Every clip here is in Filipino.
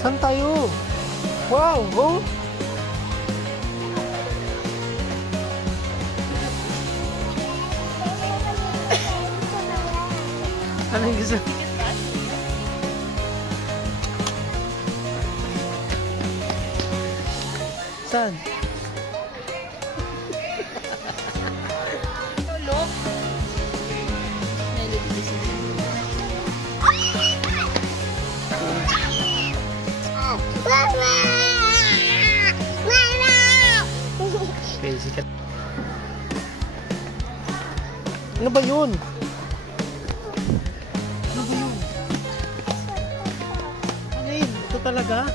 Saan tayo? Wow! Oh! Ano yung gusto? Saan? Look. Crazy ka. Ano ba yun? Ano ba yun? Ano yun? Ito talaga?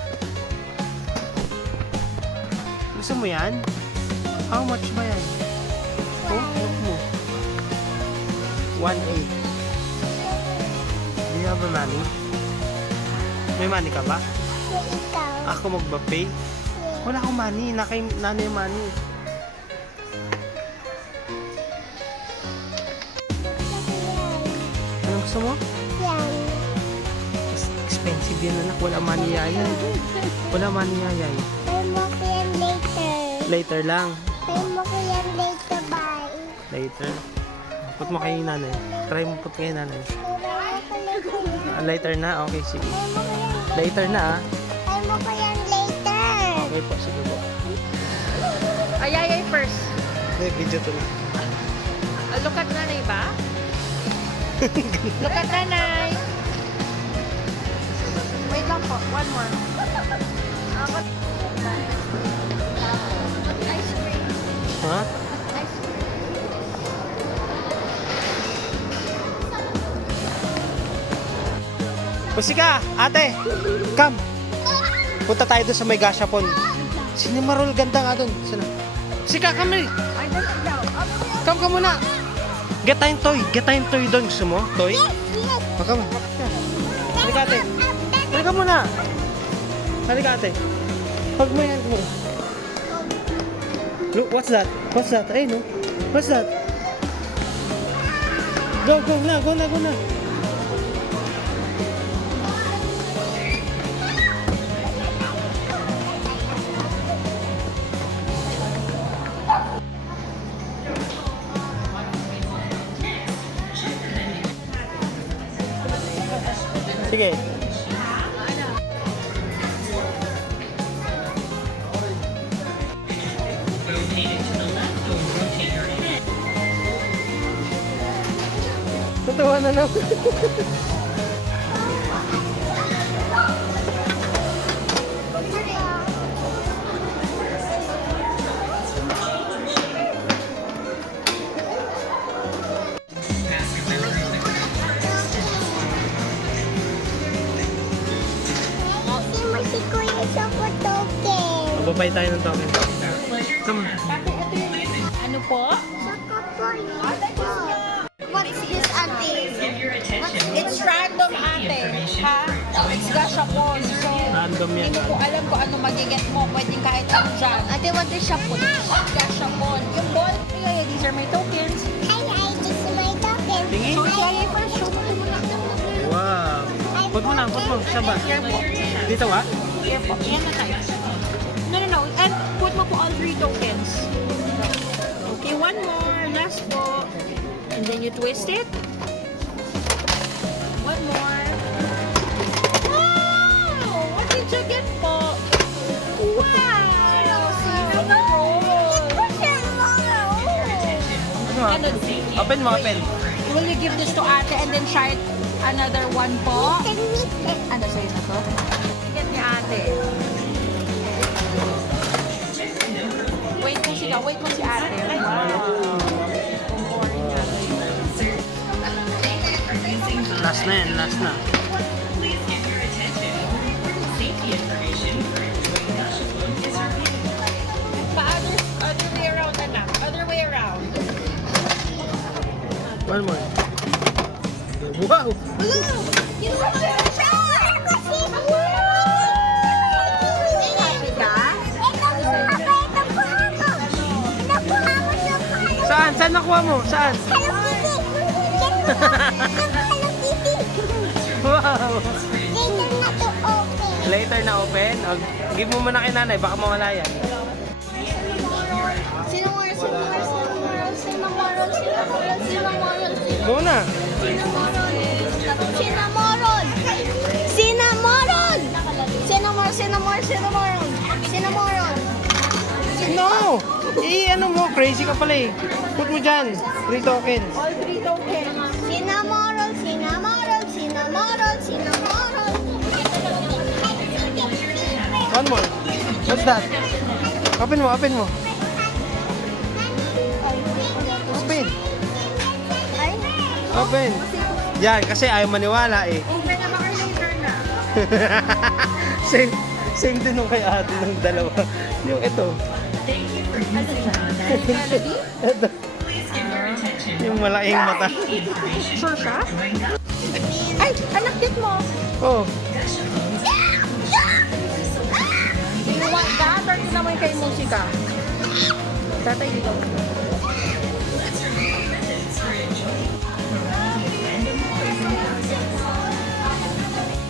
Gusto mo yan? How much ba yan? Oh, look mo. 1.8. Do you have a money? May money ka ba? Ako magba-pay? Wala akong money. Nakay nanay money. Ano gusto mo? Expensive yan anak. Wala money yayay. Wala money yayay. Later lang. Later. Put mo kay nanay. Try mo put kay nanay. Later na? Okay, sige. Later na ah. Okay po, sige po. Ayayay first. May video to na. Look at nanay ba? Look at nanay. Wait lang po. One more. Ice cream. Ha? Ice cream. Pusika, ate. Come. Punta tayo doon sa may Gashapon. Cinema roll, ganda nga doon. Sana? Pusika, come. Ay, dali daw. Come ka muna. Get tayong toy. Get tayong toy doon. Gusto mo? Toy? Come. Halika ate. Halika muna. Halika ate. Pag mo yan mo. Look, what's that? What's that? Ay, no. What's that? Go, go na, go na, go na. Sige. Tatawa na lang. Babay tayo ng token. Come on. Ano po? What is this, ate? It's random, ate. Ha? It's Gashapon. So, Random yan. hindi ko alam kung ano magiget mo. Pwedeng kahit ano dyan. Ate, what is Shapon? Gashapon. Yung ball. Ay, these are my tokens. Tingin. So, yayay first. Show mo muna. Wow. Put mo na, put mo. Saba. Here po. Dito wa? Here po. Yan na tayo. No. And put mo po all 3 tokens. Okay, one more. Last po. And then you twist it. One more. Wow! What did you get po? Wow! Cinnamon roll. Ano? Open mo, open. Will you give this to ate and then try another one po? Ano sa'yo na to? Get ni ate. Wait mo si ate. Wow. Last na yan, last na. Other way around, anak. Other way around. One more. Wow! Saan? Saan nakuha mo? Saan? Wow! Later na open. O, give mo muna kay nanay, baka mawala yan. Cinnamon. Go na. No! Ano mo, crazy ka pala eh. Put mo dyan. 3 tokens. All 3 tokens. One more. What's that? Open mo, open mo. Open. Open. Yan, kasi ayaw maniwala eh. Open na baka later na. Same din nung kay ate ng dalawa. Yung ito. Ito. Yung malaking mata. Sure siya? Ay, anak cute mo. Oh. Datar ko naman kay musika. Tatay dito.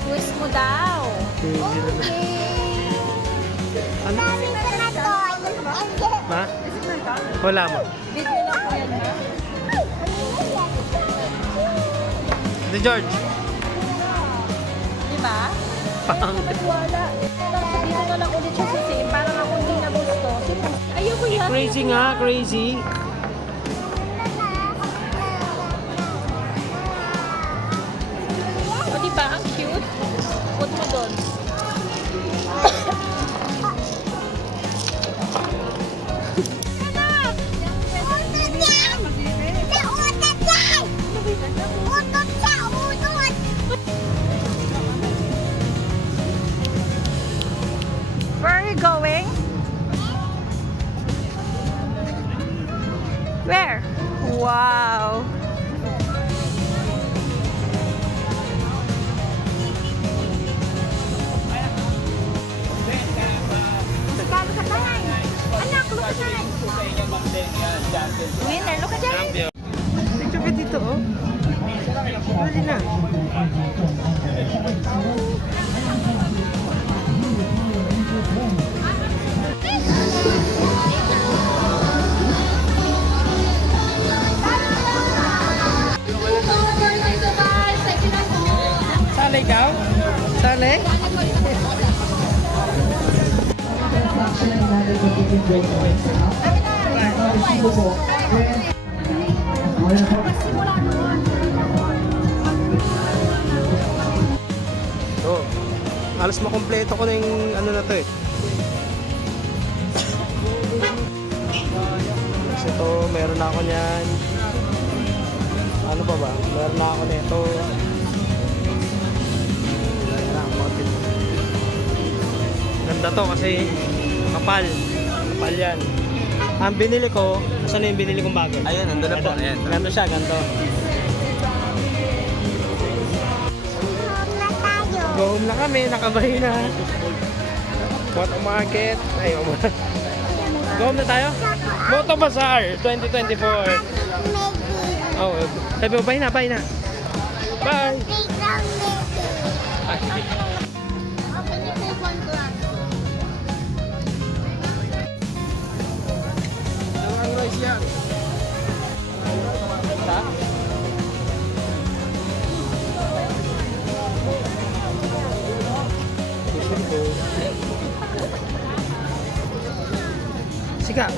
Twist mo daw. Ano? Ma? Wala mo. Video lang po yan ha. The George. Diba? Pang. Wala. Dito na lang ulit siya si Sim. Parang ako hindi na gusto. Ayoko yan. Crazy nga, crazy. O diba? Ang cute. Put mo doon. Where are you going? Where? Wow. Anak, look at that. Winner, look at that. Picture ka dito, oh. Huli na. Sali ikaw? Sali? Oh, alas makompleto ko na yung ano na to eh. Kasi ito, meron na ako niyan. Ano pa ba? Meron na ako nito. Ganda to kasi kapal. Kapal yan. Ang binili ko, saan yung binili kong bago? Ayun, nandun na po. Ayan. Ganto siya, ganto. Go home na kami, nakabahay na. What a market. Ay, go home na tayo? Moto Bazaar 2024. Oh, sabi mo, bye na, bye na. Bye. Sika.